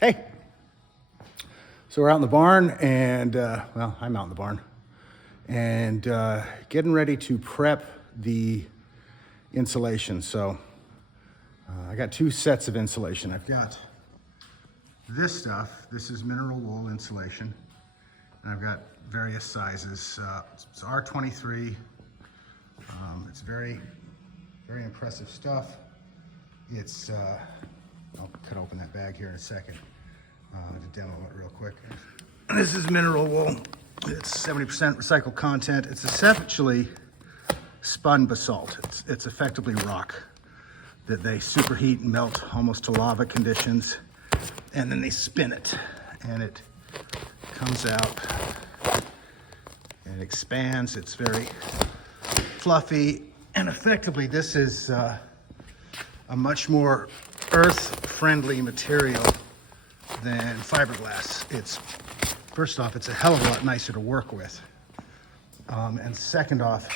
Hey, so we're out in the barn and, well, I'm out in the barn and getting ready to prep the insulation. So I got two sets of insulation. I've got this stuff. This is mineral wool insulation. And I've got various sizes. It's R23. It's very, very impressive stuff. It's, I'll cut open that bag here in a second to demo it real quick. This is mineral wool. It's 70% recycled content. It's essentially spun basalt. It's effectively rock that they superheat and melt almost to lava conditions, and then they spin it, and it comes out and expands. It's very fluffy, and effectively this is a much more earth-friendly material than fiberglass. It's, first off, it's a hell of a lot nicer to work with. And second off,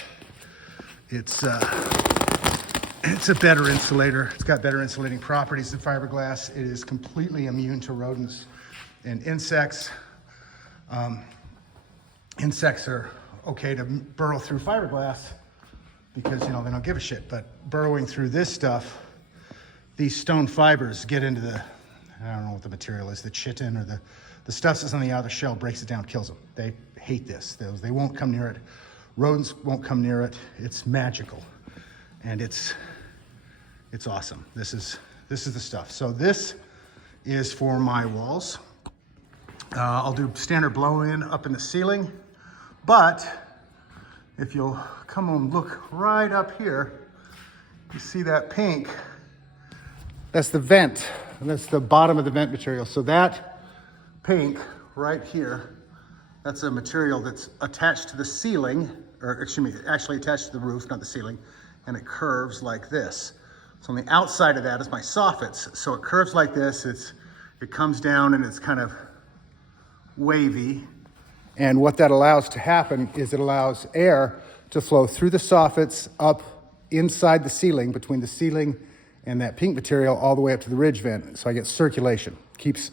it's a better insulator. It's got better insulating properties than fiberglass. It is completely immune to rodents and insects. Insects are okay to burrow through fiberglass because, you know, they don't give a shit, but burrowing through this stuff, these stone fibers get into the, I don't know what the material is, the chitin or the stuff that's on the outer shell, breaks it down, kills them. They hate this. They won't come near it. Rodents won't come near it. It's magical, and it's awesome. This is the stuff. So this is for my walls. I'll do standard blow-in up in the ceiling, but if you'll come and look right up here, you see that pink. That's the vent, and that's the bottom of the vent material. So that pink right here, that's a material that's attached to the ceiling, or excuse me, actually attached to the roof, not the ceiling, and it curves like this. So on the outside of that is my soffits. So it curves like this, it comes down and it's kind of wavy. And what that allows to happen is it allows air to flow through the soffits up inside the ceiling, between the ceiling and that pink material, all the way up to the ridge vent. So I get circulation, keeps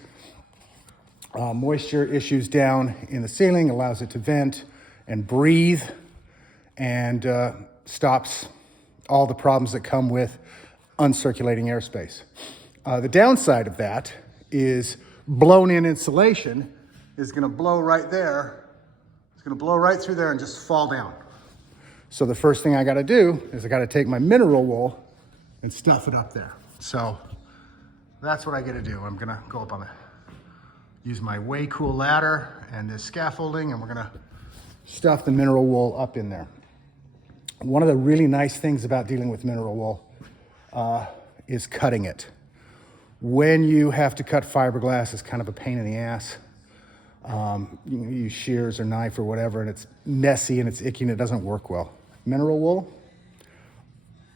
moisture issues down in the ceiling, allows it to vent and breathe, and stops all the problems that come with uncirculating airspace. The downside of that is blown in insulation is gonna blow right there. It's gonna blow right through there and just fall down. So the first thing I gotta do is I gotta take my mineral wool and stuff it up there. So that's what I gotta do. I'm gonna go up on use my way cool ladder and this scaffolding, and we're gonna stuff the mineral wool up in there. One of the really nice things about dealing with mineral wool is cutting it. When you have to cut fiberglass, it's kind of a pain in the ass. You use shears or knife or whatever, and it's messy and it's icky and it doesn't work well. Mineral wool,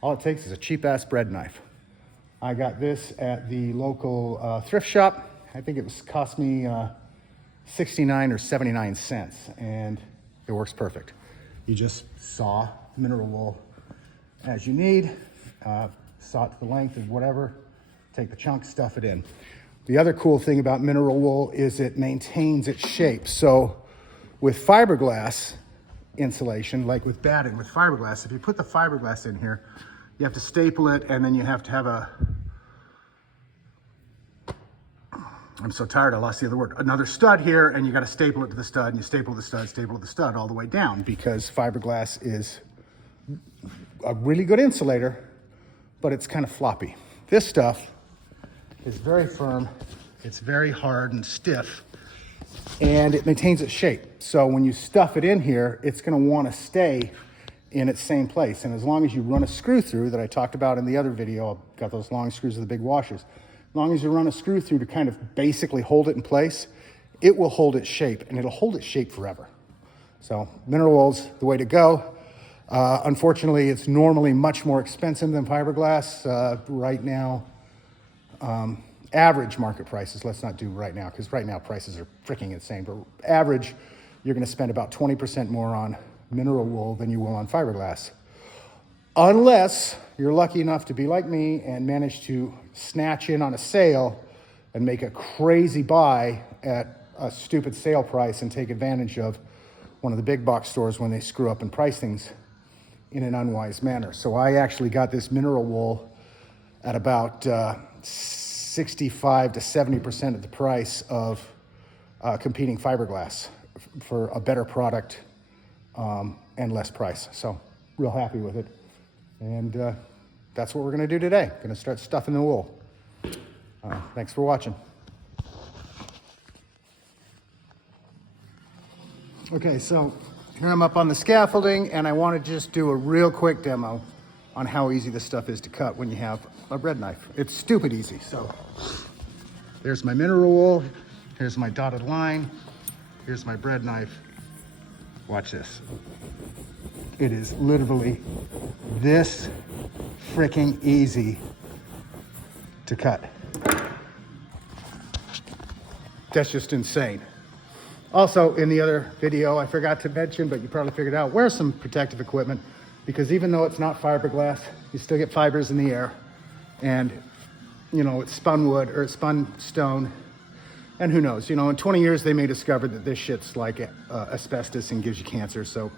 all it takes is a cheap ass bread knife. I got this at the local thrift shop. I think it cost me 69 or 79 cents, and it works perfect. You just saw mineral wool as you need, saw it to the length of whatever, take the chunk, stuff it in. The other cool thing about mineral wool is it maintains its shape. So with fiberglass insulation, like with batting with fiberglass, if you put the fiberglass in here, you have to staple it, and then you have to have I'm so tired, I lost the other word, another stud here, and you got to staple it to the stud, and you staple the stud all the way down, because fiberglass is a really good insulator, but it's kind of floppy. This stuff is very firm, it's very hard and stiff, and it maintains its shape. So when you stuff it in here, it's gonna wanna stay in its same place. And as long as you run a screw through, that I talked about in the other video, I've got those long screws with the big washers. As long as you run a screw through to kind of basically hold it in place, it will hold its shape, and it'll hold its shape forever. So mineral wool's the way to go. Unfortunately, it's normally much more expensive than fiberglass. Right now, average market prices, let's not do right now, because right now prices are freaking insane, but average, you're gonna spend about 20% more on mineral wool than you will on fiberglass. Unless you're lucky enough to be like me and manage to snatch in on a sale and make a crazy buy at a stupid sale price and take advantage of one of the big box stores when they screw up and price things in an unwise manner. So I actually got this mineral wool at about 65 to 70% of the price of competing fiberglass for a better product and less price. So real happy with it. And that's what we're gonna do today. Gonna start stuffing the wool. Thanks for watching. Okay, so here I'm up on the scaffolding, and I want to just do a real quick demo on how easy this stuff is to cut when you have a bread knife. It's stupid easy. So there's my mineral wool, here's my dotted line, here's my bread knife. Watch this. It is literally this freaking easy to cut. That's just insane. Also, in the other video, I forgot to mention, but you probably figured out, wear some protective equipment, because even though it's not fiberglass, you still get fibers in the air, and you know, it's spun wood or it's spun stone, and who knows, you know, in 20 years they may discover that this shit's like asbestos and gives you cancer. So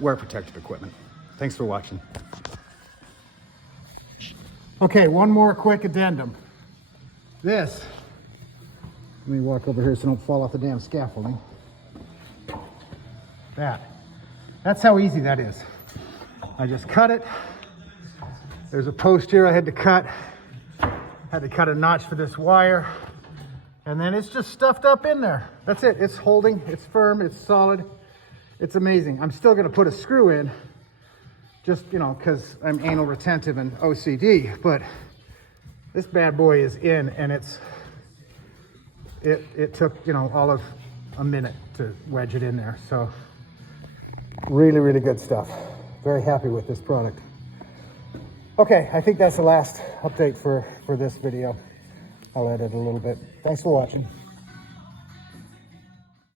wear protective equipment. Thanks for watching. Okay, one more quick addendum. This, let me walk over here so I don't fall off the damn scaffolding. That's how easy that is. I just cut it. There's a post here I had to cut. Had to cut a notch for this wire. And then it's just stuffed up in there. That's it. It's holding, it's firm, it's solid. It's amazing. I'm still gonna put a screw in, just, you know, because I'm anal retentive and OCD, but this bad boy is in, and it took, you know, all of a minute to wedge it in there. So really, really good stuff. Very happy with this product. Okay, I think that's the last update for this video. I'll edit a little bit. Thanks for watching.